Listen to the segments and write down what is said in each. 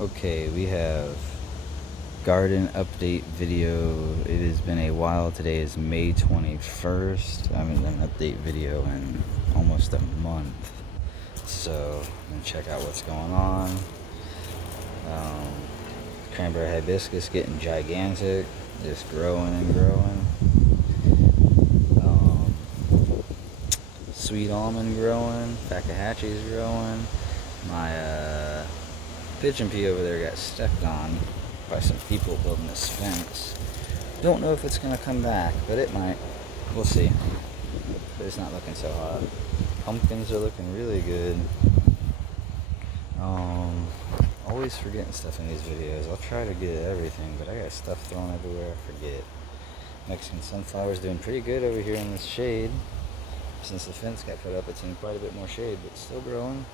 Okay, we have garden update video. It has been a while. Today is May 21st. I haven't done an update video in almost a month. So, I'm going to check out what's going on. Cranberry hibiscus getting gigantic. Just growing and growing. Sweet almond growing. Fakahatche's growing. My pigeon pea over there got stepped on by some people building this fence. Don't know if it's going to come back, but it might. We'll see. But it's not looking so hot. Pumpkins are looking really good. Always forgetting stuff in these videos. I'll try to get everything, but I got stuff thrown everywhere. I forget. Mexican sunflower's doing pretty good over here in this shade. Since the fence got put up, it's in quite a bit more shade, but it's still growing.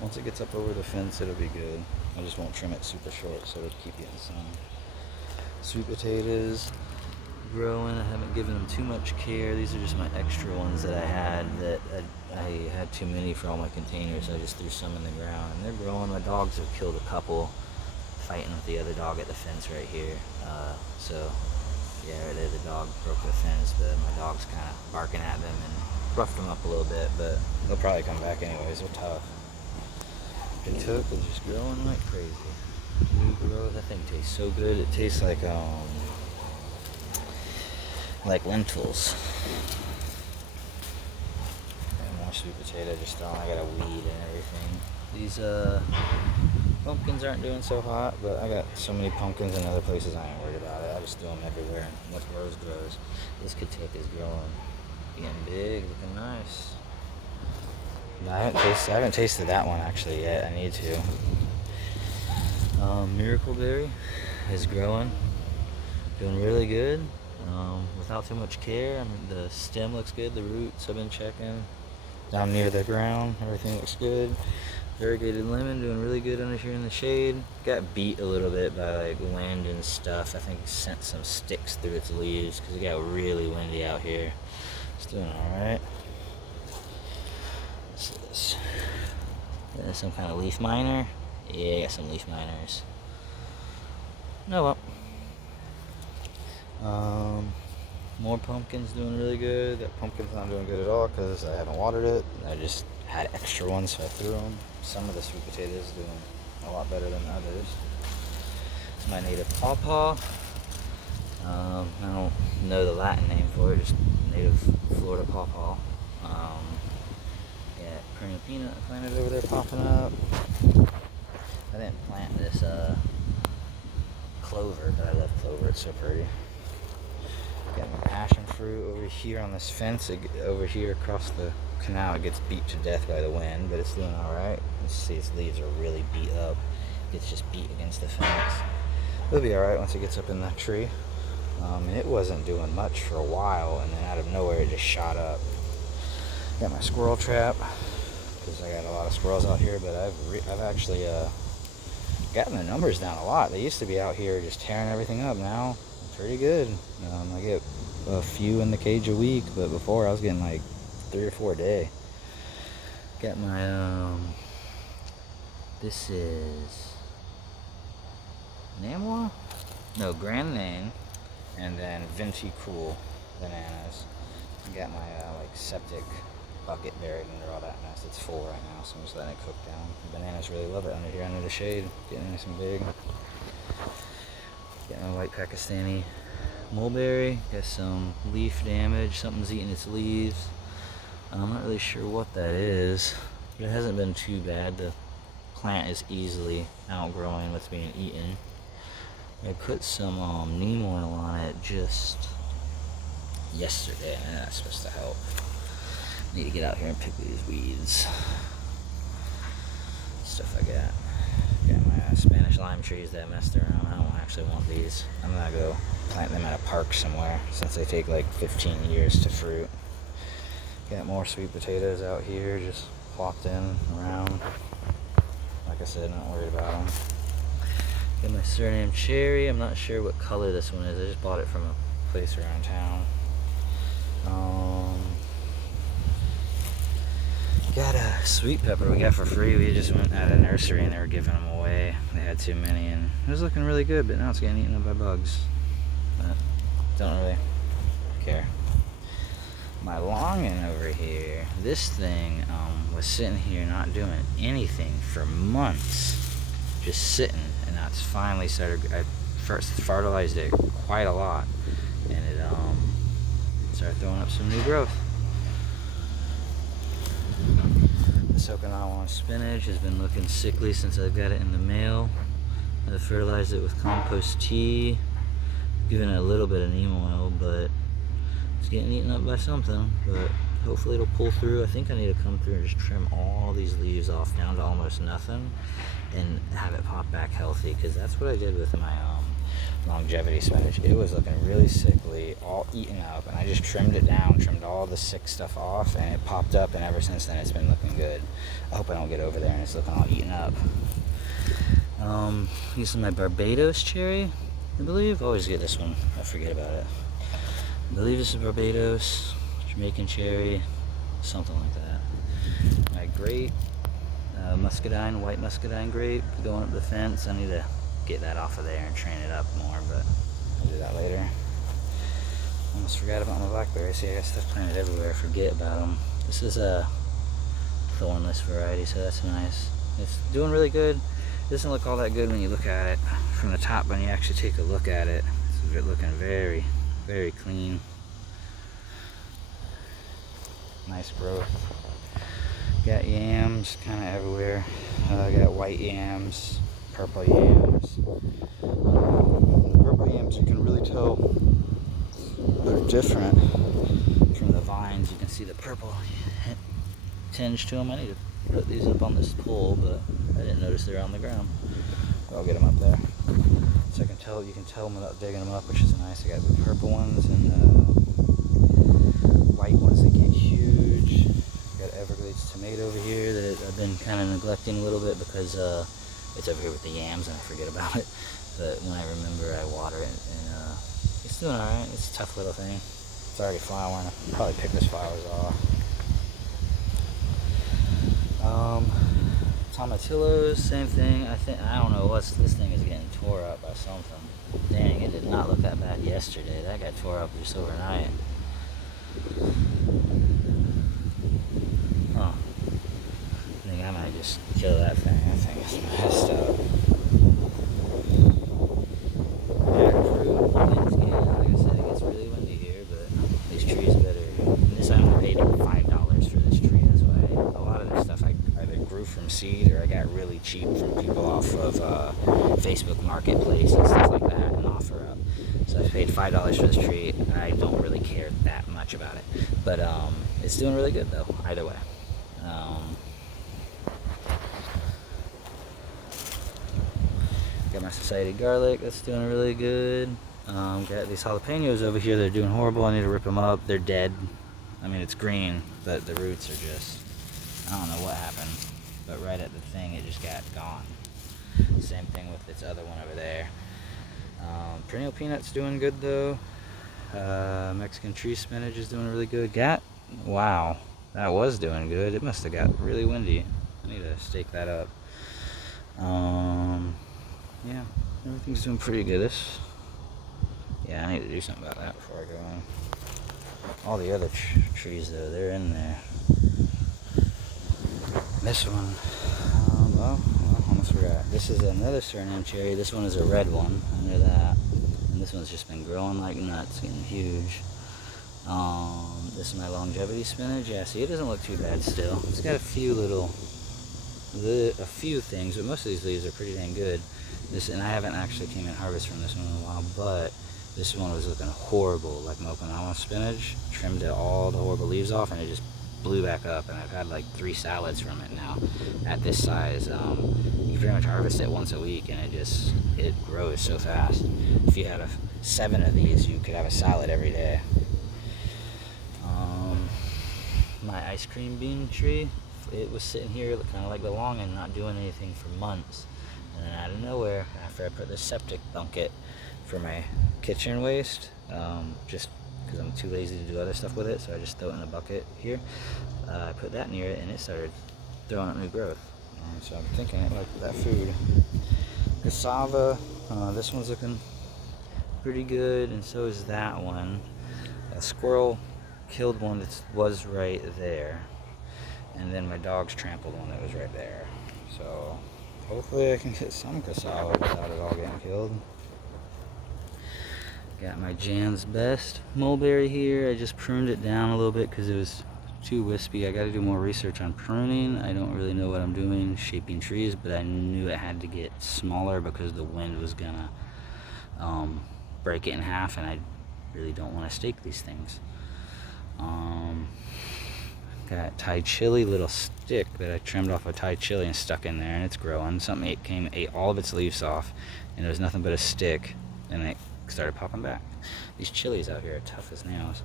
Once it gets up over the fence, it'll be good. I just won't trim it super short, so it'll keep getting sun. Sweet potatoes growing. I haven't given them too much care. These are just my extra ones that I had that I had too many for all my containers. I just threw some in the ground, and they're growing. My dogs have killed a couple fighting with the other dog at the fence right here. So yeah, right there, the dog broke the fence, but my dog's kind of barking at them and roughed them up a little bit, but they'll probably come back anyways. They're tough. Kentucky is just growing like crazy. New growth, that thing tastes so good. It tastes like lentils. And more sweet potato just throwing. I got a weed and everything. These pumpkins aren't doing so hot, but I got so many pumpkins in other places I ain't worried about it. I just throw them everywhere, and what grows grows. This Kentucky is growing, getting big, looking nice. I haven't tasted that one actually yet. I need to. Miracle berry is growing, doing really good. Without too much care. I mean, the stem looks good. The roots I've been checking down near the ground. Everything looks good. Variegated lemon doing really good under here in the shade. Got beat a little bit by like wind and stuff. I think it sent some sticks through its leaves because it got really windy out here. It's doing all right. This? Some kind of leaf miner. Yeah, got some leaf miners. No, well. More pumpkins doing really good. That pumpkin's not doing good at all because I haven't watered it. I just had extra ones, so I threw them. Some of the sweet potatoes doing a lot better than others. It's my native pawpaw. I don't know the Latin name for it, just native Florida pawpaw. Cream peanut planted over there popping up. I didn't plant this clover, but I love clover. It's so pretty. Got my passion fruit over here on this fence. Over here across the canal, it gets beat to death by the wind, but it's doing all right. You see its leaves are really beat up. It's just beat against the fence. It'll be all right once it gets up in that tree. And it wasn't doing much for a while, and then out of nowhere, it just shot up. Got my squirrel trap because I got a lot of squirrels out here, but I've actually gotten the numbers down a lot. They used to be out here just tearing everything up. Now pretty good. I get a few in the cage a week, but before I was getting like 3 or 4 a day. Got my this is Namwa? No, Grand Nain, and then Venti Cool bananas. Got my like septic bucket buried under all that mess. It's full right now, so I'm just letting it cook down. The bananas really love it under here under the shade, getting nice and big. Got my white Pakistani mulberry. Got some leaf damage. Something's eating its leaves. I'm not really sure what that is. It hasn't been too bad. The plant is easily outgrowing what's being eaten. I put some neem oil on it just yesterday, and that's supposed to help. Need to get out here and pick these weeds. Stuff I got. Got my Spanish lime trees that messed around. I don't actually want these. I'm gonna go plant them at a park somewhere since they take like 15 years to fruit. Got more sweet potatoes out here just plopped in around. Like I said, not worried about them. Got my Suriname cherry. I'm not sure what color this one is. I just bought it from a place around town. Got a sweet pepper we got for free. We just went at a nursery and they were giving them away. They had too many and it was looking really good, but now it's getting eaten up by bugs. But don't really care. My longin over here, this thing was sitting here not doing anything for months. Just sitting, and now it's finally started. I first fertilized it quite a lot, and it started throwing up some new growth. This Okinawan spinach has been looking sickly since I've got it in the mail. I fertilized it with compost tea, giving it a little bit of neem oil, but it's getting eaten up by something. But hopefully it'll pull through. I think I need to come through and just trim all these leaves off down to almost nothing and have it pop back healthy, because that's what I did with my longevity spinach. It was looking really sickly, all eaten up, and I just trimmed it down, trimmed all the sick stuff off, and it popped up, and ever since then it's been looking good. I hope I don't get over there and it's looking all eaten up. This is my Barbados cherry, I believe. I always get this one, I forget about it. I believe this is Barbados, Jamaican cherry, something like that. My grape, muscadine, white muscadine grape, going up the fence. I need to get that off of there and train it up more, but I'll do that later. Almost forgot about my blackberries. See, I got stuff planted everywhere. I forget about them. This is a thornless variety, so that's nice. It's doing really good. It doesn't look all that good when you look at it from the top, when you actually take a look at it. It's looking very, very clean. Nice growth. Got yams kind of everywhere. Got white yams, purple yams. The purple yams, you can really tell they're different from the vines. You can see the purple tinge to them. I need to put these up on this pole, but I didn't notice they were on the ground. But I'll get them up there. So you can tell them without digging them up, which is nice. I got the purple ones and white ones that get huge. Got Everglades tomato over here that I've been kind of neglecting a little bit because it's over here with the yams and I forget about it. But when I remember, I water it, and it's doing alright. It's a tough little thing. It's already flowering. I'll probably pick those flowers off. Tomatillos, same thing. I don't know what's this thing is getting tore up by something. Dang, it did not look that bad yesterday. That got tore up just overnight. Huh. I think I might just kill that thing. That thing is messed up. Jackfruit, like I said, it gets really windy here, but these trees better. I only paid $5 for this tree. That's why a lot of this stuff I either grew from seed or I got really cheap from people off of Facebook Marketplace and stuff like that and offer up. So I paid $5 for this tree. I don't really care that much about it, but it's doing really good though. Either way. Got my Society garlic. That's doing really good. Got these jalapenos over here. They're doing horrible. I need to rip them up. They're dead. I mean, it's green, but the roots are just, I don't know what happened, but right at the thing, it just got gone. Same thing with this other one over there. Perennial peanut's doing good though. Mexican tree spinach is doing really good. Wow, that was doing good. It must have got really windy. I need to stake that up. Yeah, everything's doing pretty good. Yeah, I need to do something about that before I go in. All the other trees though, they're in there. This one, almost forgot. This is another Suriname cherry. This one is a red one, I know that. And this one's just been growing like nuts, getting huge. This is my longevity spinach. Yeah, see, it doesn't look too bad still. It's got a few things, but most of these leaves are pretty dang good. And I haven't actually came and harvested from this one in a while, but this one was looking horrible, like my Okinawan spinach. Trimmed all the horrible leaves off, and it just blew back up. And I've had like 3 salads from it now at this size. You pretty much harvest it once a week, and it grows so fast. If you had 7 of these, you could have a salad every day. My ice cream bean tree, it was sitting here kind of like the longin, not doing anything for months. And then out of nowhere, after I put the septic bucket for my kitchen waste, just because I'm too lazy to do other stuff with it, so I just throw it in a bucket here. I put that near it, and it started throwing up new growth. So I'm thinking it like that food. Cassava, this one's looking pretty good, and so is that one. A squirrel killed one that was right there, and then my dogs trampled one that was right there. So hopefully I can get some cassava without it all getting killed. Got my Jan's Best mulberry here. I just pruned it down a little bit because it was too wispy. I got to do more research on pruning. I don't really know what I'm doing shaping trees, but I knew it had to get smaller because the wind was gonna break it in half, and I really don't want to stake these things. Got Thai chili, little stick that I trimmed off a Thai chili and stuck in there, and it's growing. Something ate all of its leaves off, and there was nothing but a stick, and it started popping back. These chilies out here are tough as nails.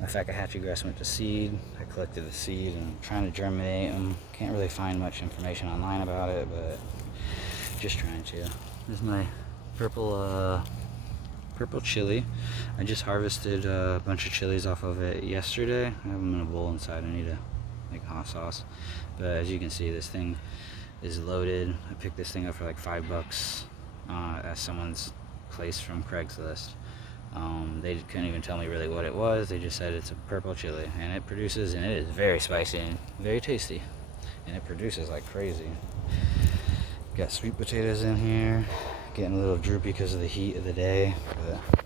My Fakahatchee grass went to seed. I collected the seed and I'm trying to germinate them. Can't really find much information online about it, but just trying to. This is my purple chili. I just harvested a bunch of chilies off of it yesterday. I have them in a bowl inside. I need to make hot sauce. But as you can see, this thing is loaded. I picked this thing up for like $5 at someone's place from Craigslist. They couldn't even tell me really what it was. They just said it's a purple chili, and it produces, and it is very spicy and very tasty, and it produces like crazy. Got sweet potatoes in here, getting a little droopy because of the heat of the day, but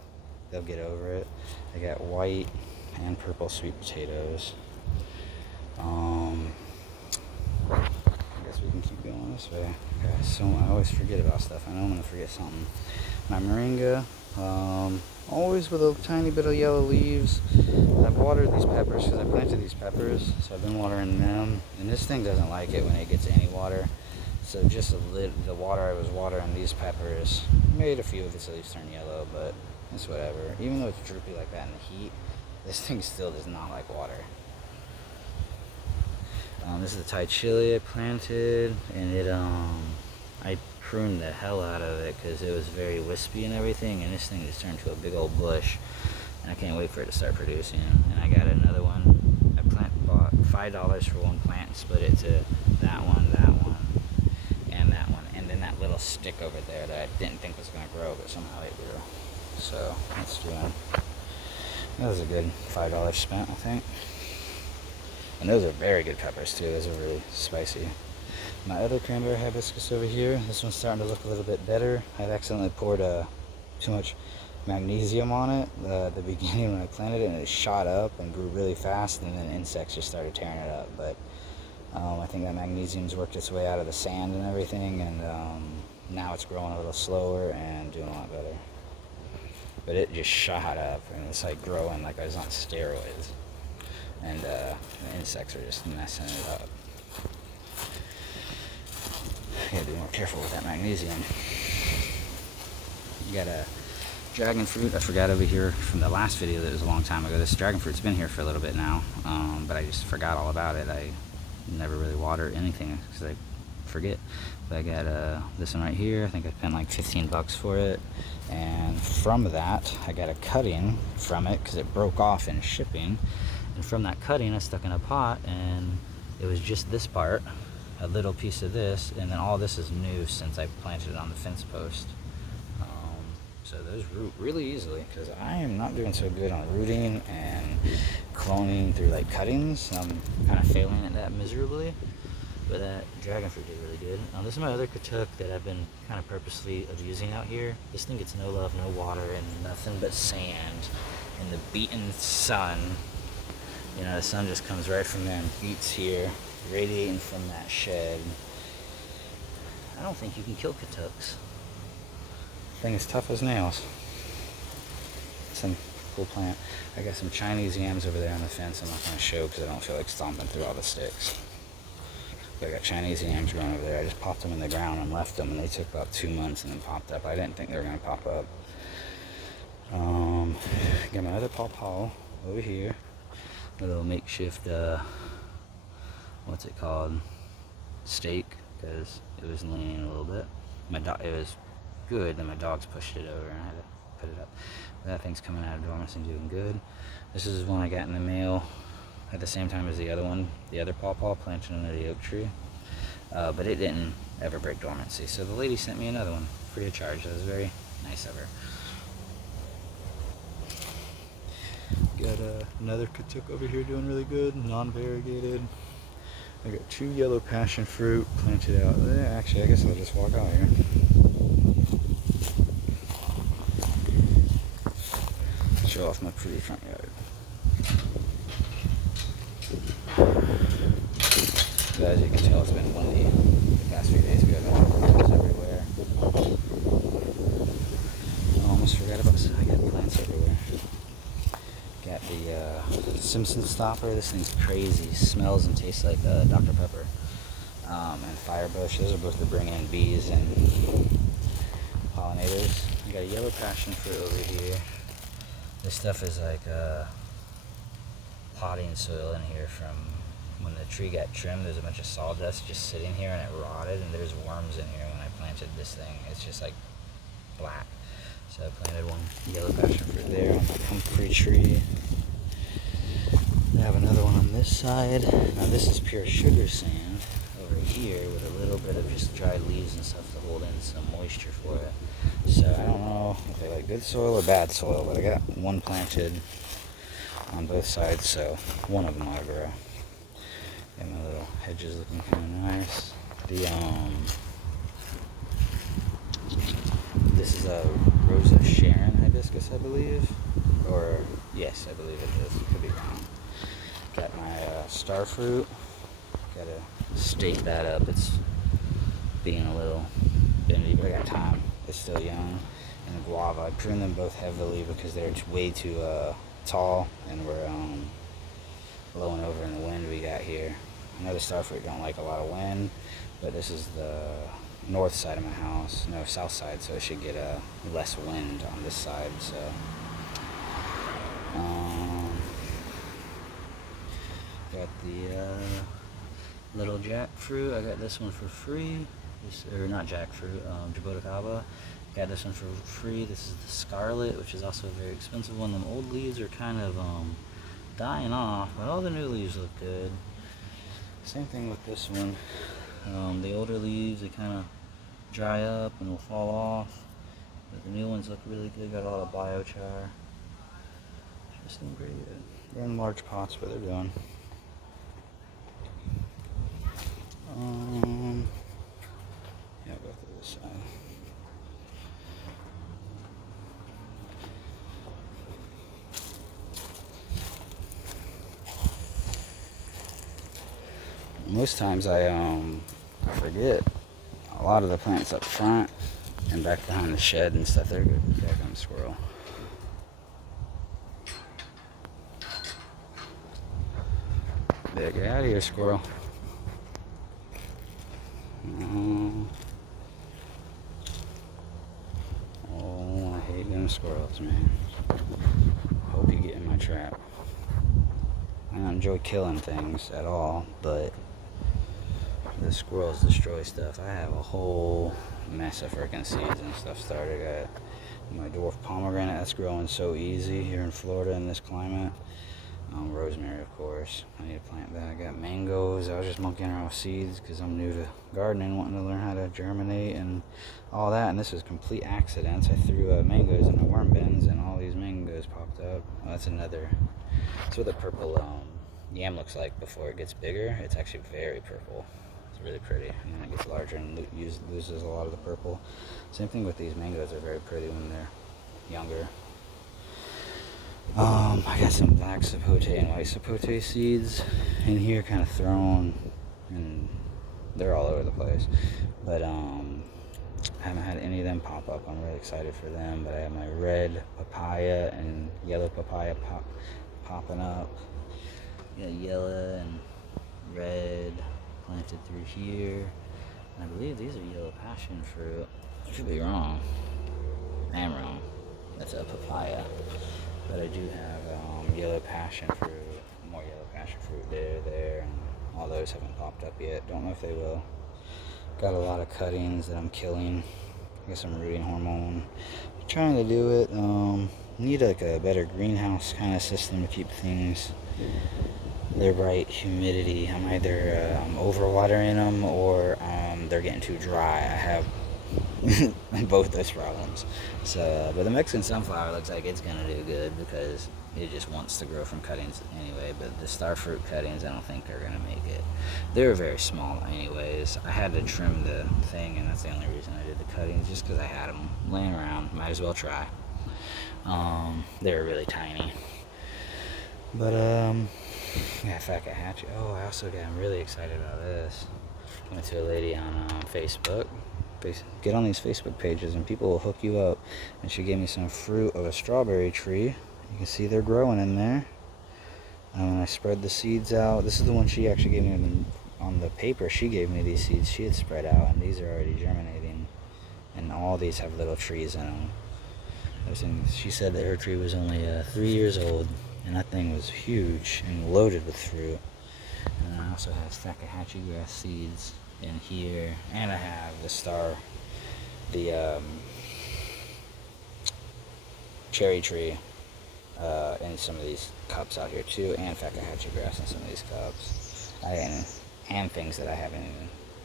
they'll get over it. I got white and purple sweet potatoes. I guess we can keep going this way. Okay, so I always forget about stuff. I know I'm gonna forget something. My moringa, always with a tiny bit of yellow leaves. I've watered these peppers because I planted these peppers, so I've been watering them. And this thing doesn't like it when it gets any water. So just the water I was watering these peppers made a few of its leaves turn yellow, but it's whatever. Even though it's droopy like that in the heat, this thing still does not like water. This is the Thai chili I planted, and I pruned the hell out of it because it was very wispy and everything, and this thing just turned to a big old bush, and I can't wait for it to start producing. And I got another one. I bought $5 for one plant and split it to that one, and that one, and then that little stick over there that I didn't think was going to grow, but somehow it grew. So that's doing. That was a good $5 spent, I think. And those are very good peppers too. Those are really spicy. My other cranberry hibiscus over here, this one's starting to look a little bit better. I've accidentally poured too much magnesium on it at the beginning when I planted it, and it shot up and grew really fast, and then insects just started tearing it up. But I think that magnesium's worked its way out of the sand and everything, and now it's growing a little slower and doing a lot better. But it just shot up, and it's like growing like I was on steroids. And the insects are just messing it up. I gotta be more careful with that magnesium. You got a dragon fruit. I forgot over here from the last video that was a long time ago. This dragon fruit's been here for a little bit now, but I just forgot all about it. I never really water anything because I forget. But I got this one right here. I think I spent like $15 for it. And from that, I got a cutting from it because it broke off in shipping. And from that cutting, I stuck in a pot, and it was just this part, a little piece of this, and then all this is new since I planted it on the fence post. So those root really easily, because I am not doing so good on rooting and cloning through like cuttings. I'm kind of failing at that miserably, but that dragon fruit did really good. This is my other katuk that I've been kind of purposely abusing out here. This thing gets no love, no water, and nothing but sand and the beaten sun. You know, the sun just comes right from there and beats here, radiating from that shed. I don't think you can kill katuks. Thing is tough as nails. Some cool plant. I got some Chinese yams over there on the fence. I'm not going to show because I don't feel like stomping through all the sticks. But I got Chinese yams growing over there. I just popped them in the ground and left them, and they took about 2 months and then popped up. I didn't think they were going to pop up. Got my other pawpaw over here. A little makeshift, what's it called? Stake, because it was leaning a little bit. It was good, then my dogs pushed it over, and I had to put it up. That thing's coming out of dormancy and doing good. This is one I got in the mail at the same time as the other one, the other pawpaw planted under the oak tree. But it didn't ever break dormancy. So the lady sent me another one free of charge. That was very nice of her. Got another katuk over here doing really good, non-variegated. I got 2 yellow passion fruit planted out there. Actually, I guess I'll just walk out here. Show off my pretty front yard. So as you can tell, it's been windy the past few days. We got plants everywhere. I almost forgot about I got plants everywhere. Got the Simpson stopper. This thing's crazy. Smells and tastes like Dr. Pepper. And firebush. Those are both to bring in bees and pollinators. I got a yellow passion fruit over here. This stuff is like potting soil in here from when the tree got trimmed. There's a bunch of sawdust just sitting here and it rotted, and there's worms in here when I planted this thing. It's just like black. So I planted one yellow passion fruit there on the comfrey tree. I have another one on this side. Now this is pure sugar sand over here with a little bit of just dried leaves and stuff to hold in some moisture for it. So I don't know if they like good soil or bad soil, but I got one planted on both sides, so one of them ought to grow. Got my little hedges looking kind of nice. This is a Rose of Sharon hibiscus, I believe. Or, yes, I believe it is. Could be wrong. Got my star fruit. Gotta stake that up. It's being a little bendy, but I got time. It's still young. And the guava. I pruned them both heavily because they're way too tall and we're blowing over in the wind we got here. I know the starfruit don't like a lot of wind, but this is the north side of my house, no, south side, so it should get less wind on this side. So got the little jackfruit. I got this one for free. Or not jackfruit, jaboticaba. Got this one for free. This is the scarlet, which is also a very expensive one. Them old leaves are kind of dying off, but all the new leaves look good. Same thing with this one. The older leaves, they kind of dry up and will fall off, but the new ones look really good. Got a lot of biochar. Just seem pretty good. They're in large pots, but they're doing. Yeah, I'll go through this side. Most times I forget a lot of the plants up front and back behind the shed and stuff. They're good. Daggone squirrel. Yeah, get out of here, squirrel. Oh, I hate them squirrels, man. Hope you get in my trap. I don't enjoy killing things at all, but the squirrels destroy stuff. I have a whole mess of freaking seeds and stuff started. I got my dwarf pomegranate that's growing so easy here in Florida in this climate. Rosemary, of course. I need to plant that. I got mangoes. I was just monkeying around with seeds because I'm new to gardening, wanting to learn how to germinate and all that. And this was complete accidents. I threw mangoes in the worm bins, and all these mangoes popped up. Well, that's another. That's what the purple yam looks like before it gets bigger. It's actually very purple. It's really pretty. And then it gets larger and loses a lot of the purple. Same thing with these mangoes. They're very pretty when they're younger. I got some black sapote and white sapote seeds in here, kind of thrown, and they're all over the place. But I haven't had any of them pop up. I'm really excited for them. But I have my red papaya and yellow papaya popping up. Got yellow and red planted through here. And I believe these are yellow passion fruit. I could be wrong. I am wrong. That's a papaya. But I do have yellow passion fruit, more yellow passion fruit there, and all those haven't popped up yet. Don't know if they will. Got a lot of cuttings that I'm killing. I got some rooting hormone trying to do it. Need like a better greenhouse kind of system to keep things the right humidity. I'm either overwatering them or they're getting too dry. I have both those problems. So, but the Mexican sunflower looks like it's gonna do good because it just wants to grow from cuttings anyway. But the starfruit cuttings, I don't think are gonna make it. They're very small, anyways. I had to trim the thing, and that's the only reason I did the cuttings, just because I had them laying around. Might as well try. They're really tiny. But yeah, Fakahatchee. Oh, I'm really excited about this. I went to a lady on Facebook. Get on these Facebook pages and people will hook you up. And she gave me some fruit of a strawberry tree. You can see they're growing in there. I spread the seeds out. This is the one she actually gave me on the paper. She gave me these seeds she had spread out, and these are already germinating. And all these have little trees in them. She said that her tree was only 3 years old, and that thing was huge and loaded with fruit. And I also have Fakahatchee grass seeds in here, and I have the cherry tree in some of these cups out here too, and Fakahatchee grass in some of these cups. And things that I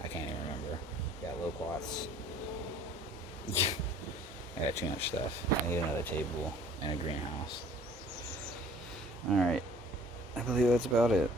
can't even remember. Got loquats. I got too much stuff. I need another table and a greenhouse. Alright, I believe that's about it.